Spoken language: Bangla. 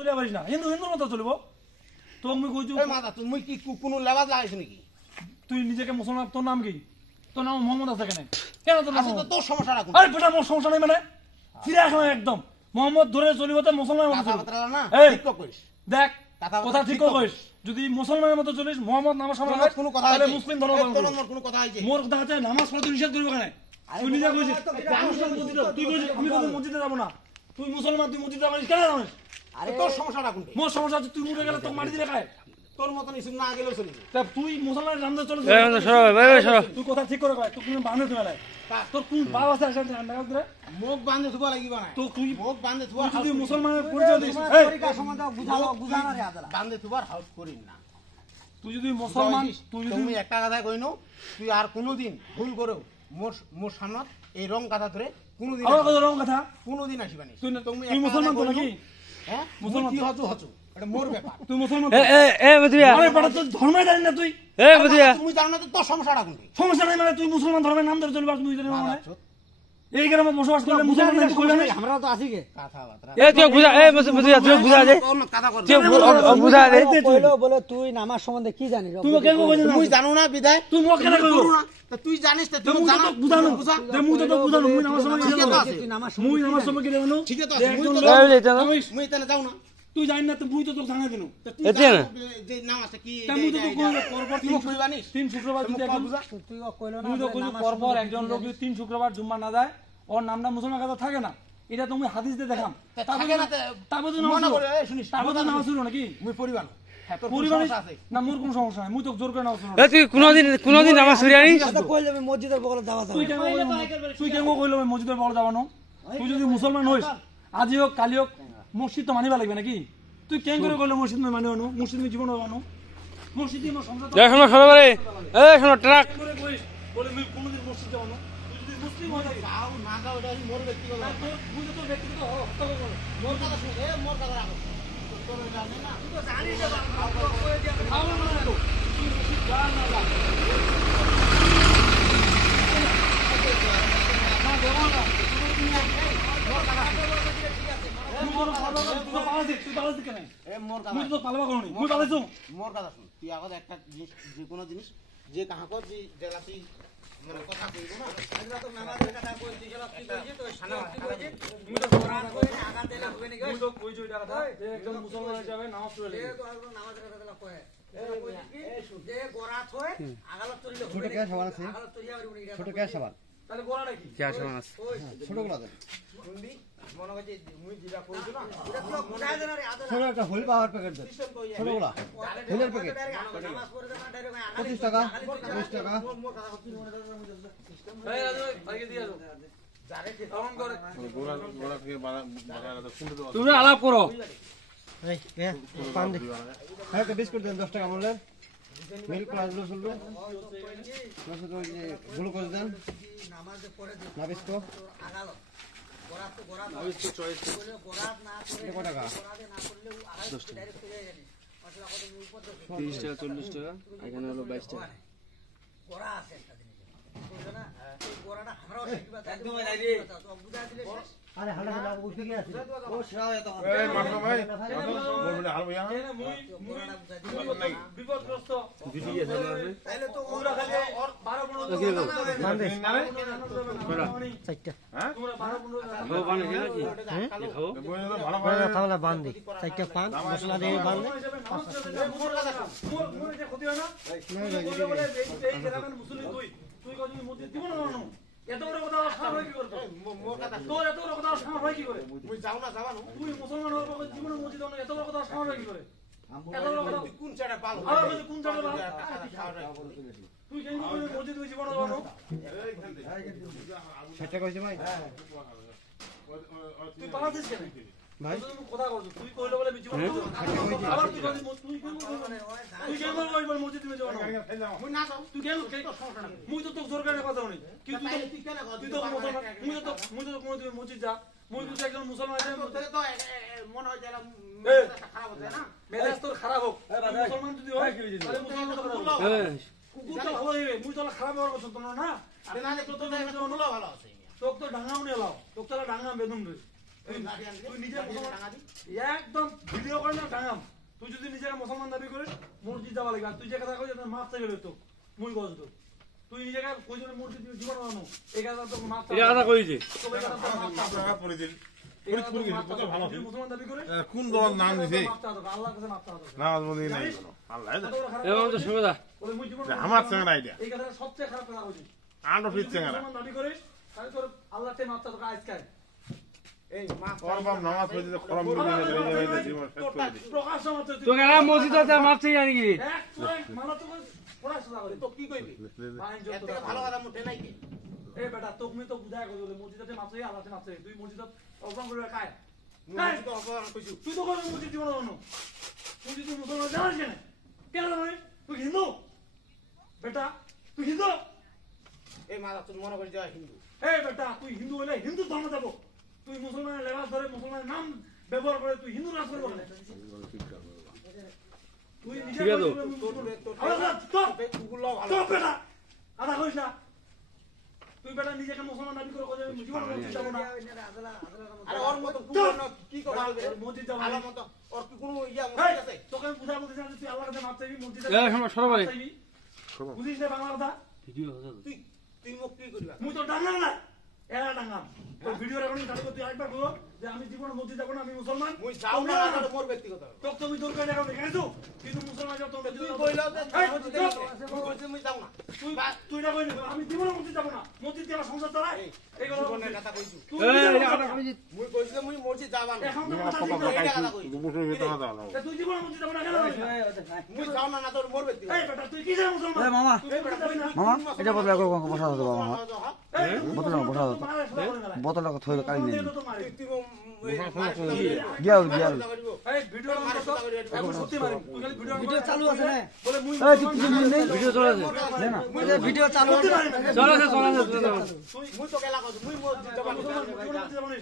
চলে পারিস না হিন্দু হিন্দুর মতো চলবো তোক মুই কইছু এই মাথা তুই কি কোনো লেবাজ লাগাইছ নাকি তুই নিজেকে মুসলমান তোর নাম কি তোর নাম মোহাম্মদ আছে কেন কেন তোর নাম আচ্ছা তোর সমস্যাটা কোন আরে বেটা মোর সমস্যা নাই মানে ফিরে আসলাম একদম মোহাম্মদ ধরে চলিবতে মুসলমানের মতো চলবো কথা না ঠিক তো কইস দেখ কথা ঠিক কইস যদি মুসলমানের মতো চলিস মোহাম্মদ নামাজ সামনে কোনো কথা তাহলে মুসলিম ধর্ম পালন তোর করব কোনো কথা হইছে মোর কথা আছে নামাজ পড়তে নিষেধ করব কেন তুই নিজে কইছিস তুই কইছিস আমি তো মসজিদে যাব না তুই মুসলমান তুই মসজিদে যাবিস কেন জানিস আরে তোর সমস্যাটা কোনটা মোর সমস্যা আছে তুই মুড়ে গেলে তোর মাটি দিলে খায় তোর মতন ইসুম না গেলেও চলবে তা তুই মুসলমানের নাম ধরে চলে এই সরো ভাই সরো তুই কথা ঠিক করে কয় তুই কোন বাঁধে তুই এলাই তোর কোন বাপ আছে আসলে নাগাল করে মুখ বাঁধে থুবা লাগিব না তো তুই মুখ বাঁধে থুবা তুই মুসলমানের পরিচয় দিস এই বুঝানা রে আদলা বাঁধে থুবার হাউস করিস না তুই যদি মুসলমান তুই যদি তুমি একটা কথা কইনো তুই আর কোনোদিন ভুল করো মোর সামনে এই রং কথা ধরে কোনোদিন আমার কথা রং কথা কোনোদিন আসিবা না তুই মুসলমান তো নাকি হ্যাঁ মুসলমান কি হতো হতো এটা মোর ব্যাপার তুই মুসলমান এ বুঝিয়া আরে বড় তো ধর্মই জানি না তুই এ বুঝিয়া তুমি জানো না তো তোর সমস্যাটা কোনটা সমস্যা নাই মানে তুই মুসলমান ধর্মের নাম ধরে চলবার তুই জানিস মানে এই গ্রামে বসবাস করলে মুসলমান নাম কইলা না আমরা তো আছি কে কথা বাতরা এ তুই বুঝা এ বুঝিয়া তুই বুঝা দে কথা কর তুই বুঝা দে কইলো বলে তুই নামাজ সম্বন্ধে কি জানিস তুই কেন কইছিস তুমি জানো না বিদায় তুই মোক কেন কইলো তা তুই জানিস তো তুই তুমি জানো বুঝানো যে মুই তো বুঝানো মুই নামাজ সময় ঠিক গেলাম আছে তুই নামাজ মুই নামাজ সময় গেলাম না ঠিক আছে মুই তো এই লেটা না মুই তানে যাও না তুই জানি না তো মুই তো তোর জানা দিনু তুই এতে না যে নামাজটা কি মুই তো কইলো পরপর তুই মুখ কইবানিস তিন শুক্রবার যদি একজন তুই কইলো না মুই তো কইলো পরপর একজন লোক যদি তিন শুক্রবার জুম্মা না যায় ওর নামটা মুসলমান কথা থাকে না এটা তুমি হাদিস দিয়ে দেখাম থাকে না তারপর মনে করে এই শুনিস তারপর নামাজ শুরু নাকি মুই পরিবার হ্যাঁ তোর পরিবার সমস্যা আছে না মোর কোনো সমস্যা নাই মুই তো জোর করে নামাজ শুরু এ তুই কোনদিন নামাজ পড়ি আনিস কথা কইলে আমি মসজিদের বগলে যাওয়া যাবে তুই কেন কইলো মসজিদের বড় যাবানো তুই যদি মুসলমান হইস আজি হোক কালি হোক মসজিদ তো মানিবা লাগবে নাকি তুই কেন করে কইলো মসজিদ মই মানিও না মসজিদ মই জীবন হবানো মসজিদ মই সংসার দেখ শোনো সরো রে এ শোনো ট্রাক করে কইস বলে মই কোনদিন মসজিদ যাবানো তুই যদি মুসলিম হই থাকি যাও না যাও এটা মোর ব্যক্তিগত তুই তো ব্যক্তিগত হত্যা করব মোর কথা শুন এ মোর কথা রাখো তোর জানি না তুই তো জানিস যে আমার মনে হয় তো তুই মসজিদ যা না যা না দেবো না এ মোর কথা মুই তো পালবা করনি মুই পালাইছো মোর কথা শুন তুই আগত একটা জিনিস যে কোনো জিনিস যে কাহাকো যে জেলাতি মানে কথা কইবো না আজরা তো নামাজের কথা কই দিছলা কি কইছি তো সানা কইছি মুই তো কোরআন কই আগা দেলা হবে নি মুই তো কই জইটা কথা যে একজন মুসলমান হিসাবে নামাজ পড়ে এ তো একদম নামাজের কথা দেলা কয় যে গোরাত হয় আগালত চলিলে ছোট কে সবার আছে আগালত চলিয়া পারিব না ছোট কে সবার তাহলে গোরা নাকি কি আছে মাস ছোটগুলো দেন শুনবি মনে হয় যে মুই জিরা কইছো না এটা তুই বুঝাই দেন রে আদা ছোট একটা হুইল পাওয়ার প্যাকেট দেন সিস্টেম কই ছোটগুলা হুইলের প্যাকেট নামাজ পড়ে দেন ডাইরেক্ট 25 টাকা 20 টাকা মোর কথা তুই মনে দাও সিস্টেম এই রাজু ভাইকে দিয়া দাও যারে কি তখন করে গোড়া থেকে তুমি আলাপ করো এই কে পান দে হ্যাঁ তো বিস্কুট দেন 10 টাকা বললেন মিল্ক প্লাজলো চলবে গ্লুকোজ দেন নামাজ পড়ে দিন না বিস্কুট আগালত গোরাত তো গোরাত বলে গোরাত না করে কত টাকা গোরাতে না করলে আগালত ডাইরেক্ট চলে যাবে মশলা কত উপর 30 টাকা 40 টাকা এখানে হলো 22 টাকা গোরা আছে একটা জিনিস বুঝছো না এই গোরাটা আমরাও শিখবা একদম তো বুঝা দিলে শেষ আরে হালকা হালকা উঠে গিয়ে আছে ও সারা এত এই মাথা ভাই বলবি হাল ভাইয়া এনে মুই বিপদগ্রস্ত দিদি আছে না তাইলে তো ওরা খালি ওর 12 15 মান দে চারটা হ্যাঁ তোমরা 12 15 ও বানে নাকি খাও বই তো ভালো ভাই তাহলে বান দে চারটা পান মশলা দিয়ে বান দে মোর যে ক্ষতি হয় না বলে এই গ্রামের মুসলিম তুই কই মসজিদ দিব না না এত বড় কথা সামনে হয় কি করবে মোর কথা তোর এত বড় কথা সামনে হয় কি করে মুই যাও না যাবানো তুই মুসলমান হওয়ার পর জীবনে মসজিদ না এত বড় কথা সামনে হয় কি করে এত বড় কথা তুই কোন চাড়া পাল আবার বলে কোন জায়গা তুই কেন মসজিদ তুই জীবনে যাবো সেটা কইছে ভাই তুই পালাছিস কেন ভাই কথা কইছ তুই কইলো বলে জীবন আবার তুই তুই কেন তুই কেন বলবি মসজিদ তুমি যাবো মুই না যাও তুই কেন মুই তো তোর জোর করে কথা বলি কি তুই কেন তুই তো মুসলমান মুই তো কোন তুই মসজিদ যা মুই তো একজন মুসলমান তোরে তো মনে হয় যারা খারাপ হচ্ছে না মেজাজ তোর খারাপ হোক মুসলমান যদি হয় তাহলে মুসলমান তো খারাপ কুকুর তো ভালো হইবে মুই তো খারাপ হওয়ার কথা তো না আরে না তো তো ভালো আছে তোক তো ডাঙ্গাও নিয়ে লাও তোক তো ডাঙ্গা বেদম রে তুই নিজে একদম ভিডিও করে না ডাঙাম তুই যদি নিজেকে মুসলমান দাবি করিস মসজিদ যাওয়া লাগবে আর তুই যে কথা কইছিস মাপ চাই গেল তো মুই গজ তো তুই নিজেকে কইছিস মসজিদ জীবন বানো এই কথা তো মাপ চাই এটা কথা কইছে তোর এই কথা তো মাপ চাই টাকা পড়ে দিন ফরিদপুর গেছিস কত ভালো তুই মুসলমান দাবি করে কোন দল নাম দিছে মাপ চাই আল্লাহর কাছে মাপ চাই নামাজ বন্ধ নাই কোনো আল্লাহ জানে। এবং তো শুনে দা বলে মুই জীবন আমার চেঙ্গা আইডিয়া এই কথাটা সবচেয়ে খারাপ কথা কইছিস আন্ডো ফিট চেঙ্গা মুসলমান দাবি করিস তাহলে তোর আল্লাহতে মাপ চাই তোকে আজকাল এই মাছ ওর বাপ নামাজ পড়ে দিতে খরম মিলে যায় জীবন শেষ করে দিছে প্রকাশ সমতে তুই তোকে আর মসজিদে মারছে জানি কি এক পয়েন্ট মালা তোকে পড়াশ করে তো কি কইবি ফাইন এর যত থেকে ভালো কথা মুঠে নাই কি এই বেটা তোকে তো বুঝায় কই বলে মসজিদে মাপ চাই আল্লাহতে মাপ চাই তুই মসজিদত অপমান করে কায় মুই তো অপমান কইছু তুই তো করে মসজিদ জীবন বানো তুই তুই মুসলমান জানিস কেন কেন জানিস তুই হিন্দু বেটা তুই হিন্দু এই মাথা তুই মনে করি যা হিন্দু এই বেটা তুই হিন্দু হলে হিন্দু ধর্ম যাব তুই মুসলমানের লেবাস ধরে মুসলমানের নাম ব্যবহার করে তুই হিন্দু রাজ করবো কেন? তুই নিজে ঠিক আছে। গুলো ভালো চুপ বেটা আদা কইস না তুই বেটা নিজেকে মুসলমান দাবি করে কই জীবন মসজিদ যাব না আরে ওর মত পুরো কি কথা বলবে মসজিদ যাব ভালো না মত ওর কি কোনো ইয়া এই, মনে আছে তোকে আমি বুঝা বলতেছি না, তুই আল্লাহর কাছে মাপ চাইবি মসজিদে এই সরবারে চাইবি বুঝিস না বাংলা কথা ভিডিও হচ্ছে তুই তুই মুখ কি করবা মুই তো ডাঙ্গাম না এরা ডাঙ্গাম তোর ভিডিও রেকর্ডিং চালু করে তুই একবার বলো যে আমি জীবন মসজিদ যাব না আমি মুসলমান মুই যাও না আর মোর ব্যক্তিগত তোকে তুমি দূর করে দেখাও দেখাইছো কিন্তু মুসলমান যাও তোমরা তুই কইলো যে এই, মসজিদে চুপ। মুই কইছি মুই যাও না তুই তুই না কইলি আমি জীবনে মসজিদ যাব না মসজিদ দিয়ে আমার সংসার চালাই এই কথা জীবনের কথা কইছু তুই এই নিজে এটা কথা কথা কইছি মুই কইছি যে মুই মসজিদ যাবা না এখন তো কথা ঠিক না। এইটা কথা কইছি দুপুরে ভিতরে দাও তা তুই জীবনে মসজিদ যাব না কেন মুই যাও না না তোর মোর ব্যক্তিগত এই বেটা তুই কি জানো মুসলমান এ মামা তুই মসজিদ যাবি না মামা এটা বদলা করে বসা হতো মামা এই, বোতল না, বসা দাও। মারা শুরু করে মেলায়। বোতলটা থইলে কালি নেই তো মারি। গিয়াও গিয়াও এই ভিডিও অন করতো এখন সত্যি মারি তুই খালি ভিডিও চালু আছে না বলে মুই এই তুই কিছু নেই ভিডিও চলে আছে ভিডিও চালু সত্যি আছে মারি না। চলে আছে তুই মুই তো গেলা কইছি মুই মসজিদ যাবা না মুসলমান জীবনে মসজিদ যাব না